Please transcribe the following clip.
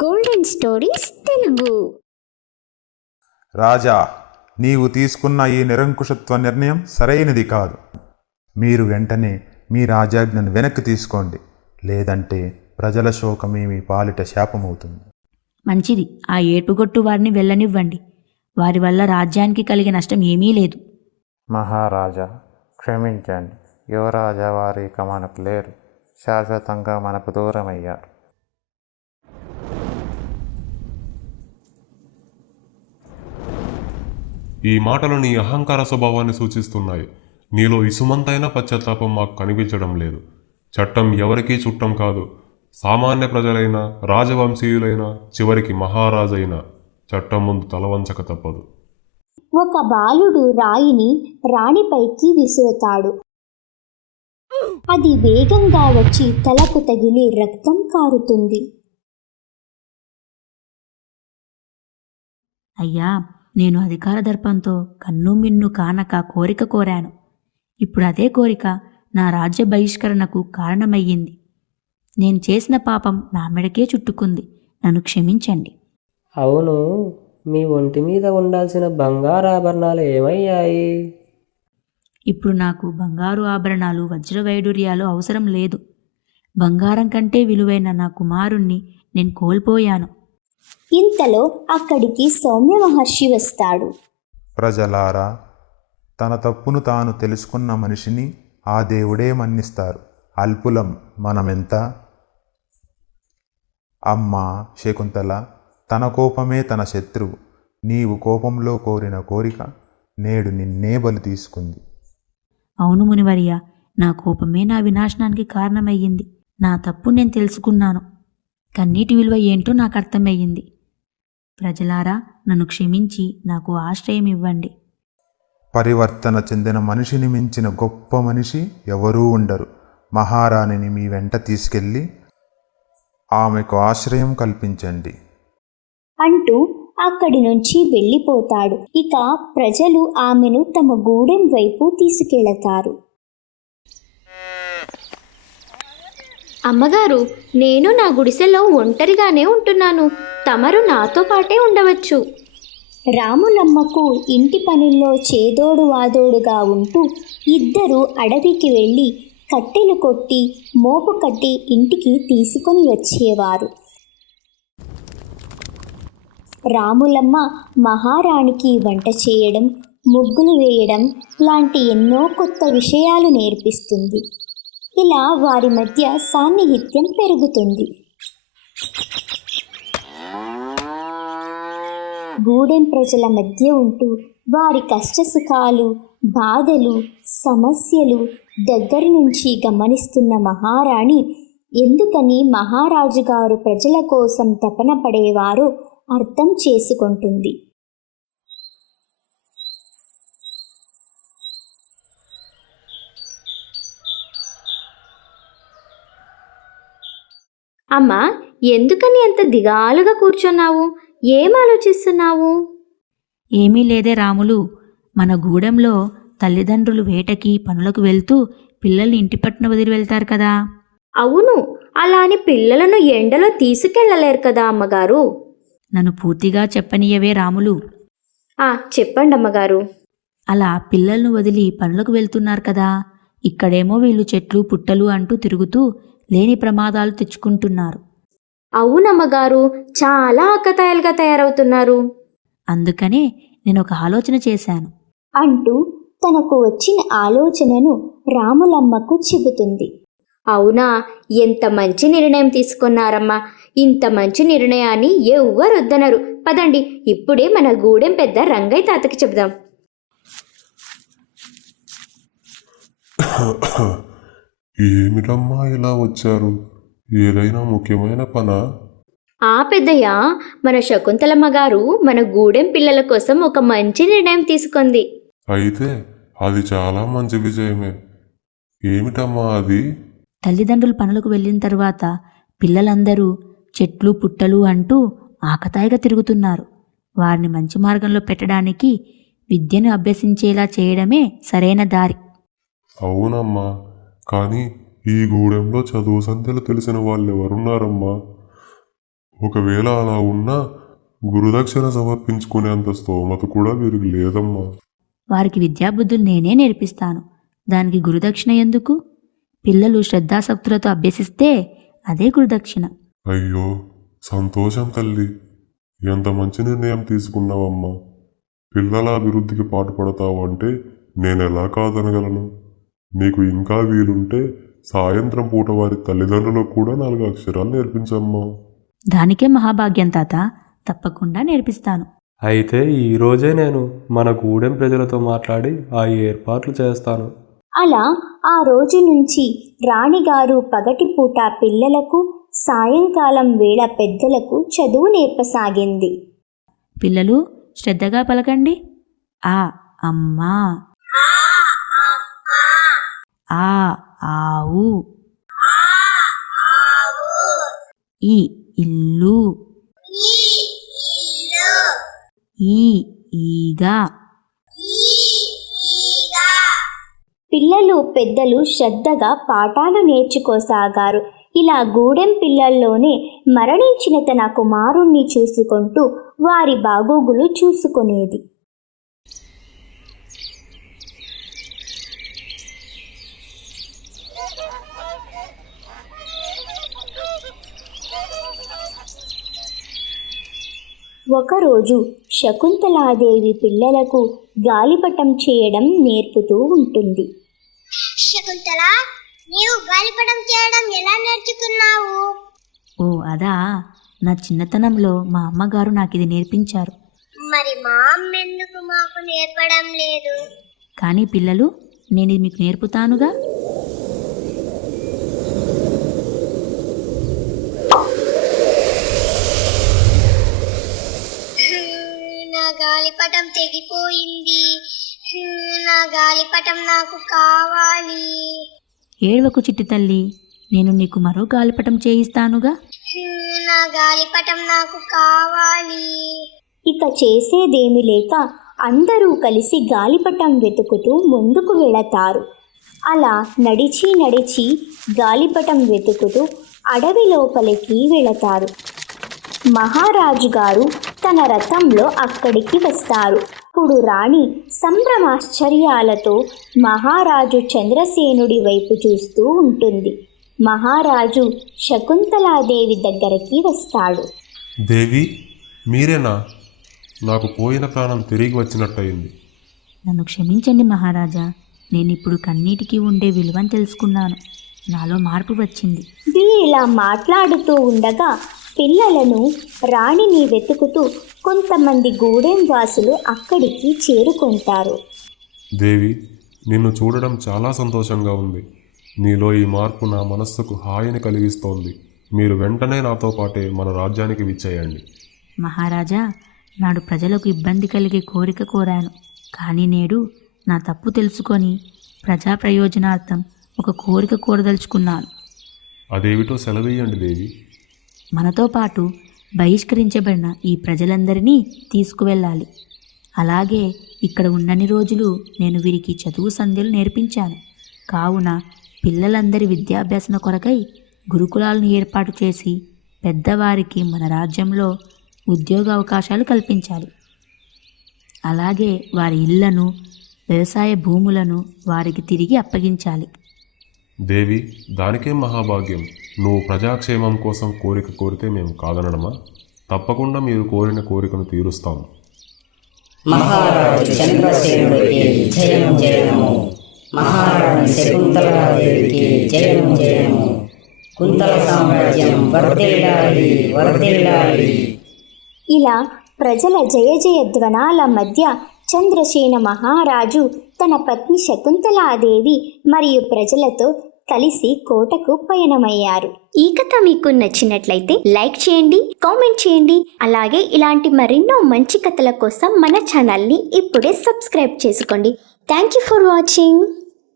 Golden stories Telugu. రాజా, నీవు తీసుకున్న ఈ నిరంకుశత్వ నిర్ణయం సరైనది కాదు. మీరు వెంటనే మీ రాజాజ్ఞను వెనక్కి తీసుకోండి, లేదంటే ప్రజల శోకమే మీ పాలిట శాపమవుతుంది. మంచిది, ఆ ఏటుగొట్టు వారిని వెళ్ళనివ్వండి. వారి వల్ల రాజ్యానికి కలిగే నష్టం ఏమీ లేదు. మహారాజా, క్షమించండి. యువరాజా వారు ఇక మనకు లేరు, శాశ్వతంగా మనకు దూరమయ్యారు. ఈ మాటలు నీ అహంకార స్వభావాన్ని సూచిస్తున్నాయి. నీలో ఇసుమంతైన పశ్చాత్తాపం మాకు కనిపించడం లేదు. చట్టం ఎవరికీ చుట్టం కాదు. సామాన్య ప్రజలైనా, రాజవంశీయులైనా, చివరికి మహారాజైనా చట్టం ముందు తలవంచక తప్పదు. ఒక బాలుడు రాయిని రాణిపైకి విసురుతాడు. అది వేగంగా వచ్చి తలకు తగిలి రక్తం కారుతుంది. అయ్యా, నేను అధికార దర్పంతో కన్ను మిన్ను కానక కోరిక కోరాను. ఇప్పుడు అదే కోరిక నా రాజ్య బహిష్కరణకు కారణమయ్యింది. నేను చేసిన పాపం నా మెడకే చుట్టుకుంది. నన్ను క్షమించండి. అవును, మీ ఒంటి మీద ఉండాల్సిన బంగారు ఆభరణాలు ఏమయ్యాయి? ఇప్పుడు నాకు బంగారు ఆభరణాలు, వజ్రవైడూర్యాలు అవసరం లేదు. బంగారం కంటే విలువైన నా కుమారుణ్ణి నేను కోల్పోయాను. ఇంతలో అక్కడికి సౌమ్య మహర్షి వస్తాడు. ప్రజలారా, తన తప్పును తాను తెలుసుకున్న మనిషిని ఆ దేవుడే మన్నిస్తారు. అల్పులం మనమెంత. అమ్మా శకుంతల, తన కోపమే తన శత్రువు. నీవు కోపంలో కోరిన కోరిక నేడు నిన్నే బలి తీసుకుంది. అవును మునివర్య, నా కోపమే నా వినాశనానికి కారణమయ్యింది. నా తప్పు నేను తెలుసుకున్నాను. కన్నీటి విలువ ఏంటో నాకు అర్థమయ్యింది. ప్రజలారా, నన్ను క్షమించి నాకు ఆశ్రయం ఇవ్వండి. పరివర్తన చెందిన మనిషిని మించిన గొప్ప మనిషి ఎవరూ ఉండరు. మహారాణిని మీ వెంట తీసుకెళ్ళి ఆమెకు ఆశ్రయం కల్పించండి అంటూ అక్కడి నుంచి వెళ్ళిపోతాడు. ఇక ప్రజలు ఆమెను తమ గూడెం వైపు తీసుకెళతారు. అమ్మగారు, నేను నా గుడిసెలో ఒంటరిగానే ఉంటున్నాను. తమరు నాతో పాటే ఉండవచ్చు. రాములమ్మకు ఇంటి పనుల్లో చేదోడు వాదోడుగా ఉంటూ ఇద్దరు అడవికి వెళ్ళి కట్టెలు కొట్టి మోపు కట్టి ఇంటికి తీసుకొని వచ్చేవారు. రాములమ్మ మహారాణికి వంట చేయడం, ముగ్గులు వేయడం లాంటి ఎన్నో కొత్త విషయాలు నేర్పిస్తుంది. ఇలా వారి మధ్య సాన్నిహిత్యం పెరుగుతుంది. గూడెం ప్రజల మధ్య ఉంటూ వారి కష్టసుఖాలు, బాధలు, సమస్యలు దగ్గర నుంచి గమనిస్తున్న మహారాణి ఎందుకని మహారాజు గారు ప్రజల కోసం తపన పడేవారో అర్థం చేసుకుంటుంది. అమ్మా, ఎందుకని అంత దిగాలుగా కూర్చున్నావు? ఏం ఆలోచిస్తున్నావు? ఏమీ లేదే రాములు. మన గూడెంలో తల్లిదండ్రులు వేటకి పనులకు వెళ్తూ పిల్లల్ని ఇంటి పట్టున వదిలి వెళ్తారు కదా. అవును, అలా అని పిల్లలను ఎండలో తీసుకెళ్ళలేరు కదా అమ్మగారు. నన్ను పూర్తిగా చెప్పనీయవే రాములు. చెప్పండి అమ్మగారు. అలా పిల్లలను వదిలి పనులకు వెళ్తున్నారు కదా. ఇక్కడేమో వీళ్ళు చెట్లు పుట్టలు అంటూ తిరుగుతూ లేని ప్రమాదాలు తెచ్చుకుంటున్నారు. అవునమ్మగారు, చాలా ఆకతాయిలుగా తయారవుతున్నారు. అందుకనే నేను ఒక ఆలోచన చేశాను అంటూ తనకు వచ్చిన ఆలోచనను రాములమ్మకు చెబుతుంది. అవునా, ఎంత మంచి నిర్ణయం తీసుకున్నారమ్మా. ఇంత మంచి నిర్ణయాన్ని ఎవ్వరు వద్దనరు. పదండి, ఇప్పుడే మన గూడెం పెద్ద రంగయ్య తాతకి చెబుదాం. ఏమిటమ్మా ఇలా వచ్చారు? ఏదైనా ముఖ్యమైన పనా? పెద్దయ్య, మన శకుంతలమ్మ గారు మన గూడెం పిల్లల కోసం ఒక మంచి నిర్ణయం తీసుకుంది. అయితే అది చాలా మంచి విజయమే. ఏమిటమ్మా అది? తల్లిదండ్రులు పనులకు వెళ్ళిన తరువాత పిల్లలందరూ చెట్లు పుట్టలు అంటూ ఆకతాయిగా తిరుగుతున్నారు. వారిని మంచి మార్గంలో పెట్టడానికి విద్యను అభ్యసించేలా చేయడమే సరైన దారి. అవునమ్మా, కానీ ఈ గూడెంలో చదువు సంధ్యలు తెలిసిన వాళ్ళు ఎవరున్నారమ్మా? ఒకవేళ అలా ఉన్నా గురుదక్షిణ సమర్పించుకునేంత స్తోమత కూడా వీరికి లేదమ్మా. వారికి విద్యాబుద్ధులు నేనే నేర్పిస్తాను. దానికి గురుదక్షిణ ఎందుకు? పిల్లలు శ్రద్ధాసక్తులతో అభ్యసిస్తే అదే గురుదక్షిణ. అయ్యో, సంతోషం తల్లి. ఎంత మంచి నిర్ణయం తీసుకున్నావమ్మా. పిల్లల అభివృద్ధికి పాటుపడతావు అంటే నేనెలా కాదనగలను? నీకు ఇంకా వీలుంటే సాయంత్రం పూట వారి తల్లిదండ్రులకు కూడా 4 అక్షరాలు నేర్పించమ్మా. దానికే మహాభాగ్యం తాత, తప్పకుండా నేర్పిస్తాను. అయితే ఈరోజే నేను మన గూడెం ప్రజలతో మాట్లాడి ఆ ఏర్పాట్లు చేస్తాను. అలా ఆ రోజు నుంచి రాణిగారు పగటిపూట పిల్లలకు, సాయంకాలం వేళ పెద్దలకు చదువు నేర్పసాగింది. పిల్లలు శ్రద్ధగా పలకండి. ఆ అమ్మా, ఆ ఆవు, ఈ ఇల్లు, ఈ ఈగ. పిల్లలు పెద్దలు శ్రద్ధగా పాఠాలు నేర్చుకోసాగారు. ఇలా గూడెం పిల్లల్లోనే మరణించిన తన కుమారుణ్ణి చూసుకుంటూ వారి బాగోగులు చూసుకునేది. ఒకరోజు శకుంతలాదేవి పిల్లలకు గాలిపటం చేయడం నేర్పుతూ ఉంటుంది. శకుంతల, నీవు గాలిపటం చేయడం ఎలా నేర్చుకున్నావు? ఓ అదా, నా చిన్నతనంలో మా అమ్మగారు నాకు ఇది నేర్పించారు. మరి మా అమ్మ ఎందుకు మాకు నేర్పడం లేదు? కానీ పిల్లలు, నేను ఇది మీకు నేర్పుతానుగా. నా గాలిపటం తెగిపోయింది. నా గాలిపటం నాకు కావాలి. ఏడవకు చిట్టి తల్లి, నేను నీకు మరో గాలిపటం చేయిస్తానుగా. నా గాలిపటం నాకు కావాలి. ఇక చేసేదేమి లేక అందరూ కలిసి గాలిపటం వెతుకుతూ ముందుకు వెళతారు. అలా నడిచి నడిచి గాలిపటం వెతుకుతూ అడవి లోపలికి వెళతారు. మహారాజు గారు తన రథంలో అక్కడికి వస్తారు. అప్పుడు రాణి సంభ్రమాశ్చర్యాలతో మహారాజు చంద్రసేనుడి వైపు చూస్తూ ఉంటుంది. మహారాజు శకుంతలాదేవి దగ్గరికి వస్తాడు. దేవి, మీరేనా? నాకు పోయిన ప్రాణం తిరిగి వచ్చినట్టయింది. నన్ను క్షమించండి మహారాజా, నేనిప్పుడు కన్నీటికి ఉండే విలువను తెలుసుకున్నాను. నాలో మార్పు వచ్చింది. ఇలా మాట్లాడుతూ ఉండగా పిల్లలను, రాణిని వెతుకుతూ కొంతమంది గూడెం వాసులు అక్కడికి చేరుకుంటారు. దేవి, నిన్ను చూడడం చాలా సంతోషంగా ఉంది. నీలో ఈ మార్పు నా మనస్సుకు హాయిని కలిగిస్తోంది. మీరు వెంటనే నాతో పాటే మన రాజ్యానికి విచ్చేయండి. మహారాజా, నాడు ప్రజలకు ఇబ్బంది కలిగే కోరిక కోరాను. కానీ నేడు నా తప్పు తెలుసుకొని ప్రజా ప్రయోజనార్థం ఒక కోరిక కోరదలుచుకున్నాను. అదేమిటో సెలవేయండి దేవి. మనతో పాటు బహిష్కరించబడిన ఈ ప్రజలందరినీ తీసుకువెళ్ళాలి. అలాగే ఇక్కడ ఉన్నన్ని రోజులు నేను వీరికి చదువు సంధ్యలు నేర్పించాను. కావున పిల్లలందరి విద్యాభ్యాసన కొరకై గురుకులాలను ఏర్పాటు చేసి పెద్దవారికి మన రాజ్యంలో ఉద్యోగ అవకాశాలు కల్పించాలి. అలాగే వారి ఇళ్లను, వ్యవసాయ భూములను వారికి తిరిగి అప్పగించాలి. దేవి, దానికే మహాభాగ్యం. నువ్వు ప్రజాక్షేమం కోసం కోరిక కోరితే మేము కాదనడమా? తప్పకుండా మీరు కోరిన కోరికను తీరుస్తాము. మహారాజు చంద్రసేనుడికి జయము జయము. మహారాణి శకుంతలాదేవికి జయము జయము. కుంతల సామ్రాజ్యం వర్ధిల్లాలి వర్ధిల్లాలి. ఇలా ప్రజల జయ జయ ధ్వనాల మధ్య చంద్రసేన మహారాజు తన పత్ని శకుంతలాదేవి మరియు ప్రజలతో కలిసి కోటకు పయనమయ్యారు. ఈ కథ మీకు నచ్చినట్లయితే లైక్ చేయండి, కామెంట్ చేయండి. అలాగే ఇలాంటి మరెన్నో మంచి కథల కోసం మన ఛానల్ని ఇప్పుడే సబ్స్క్రైబ్ చేసుకోండి. Thank you for watching.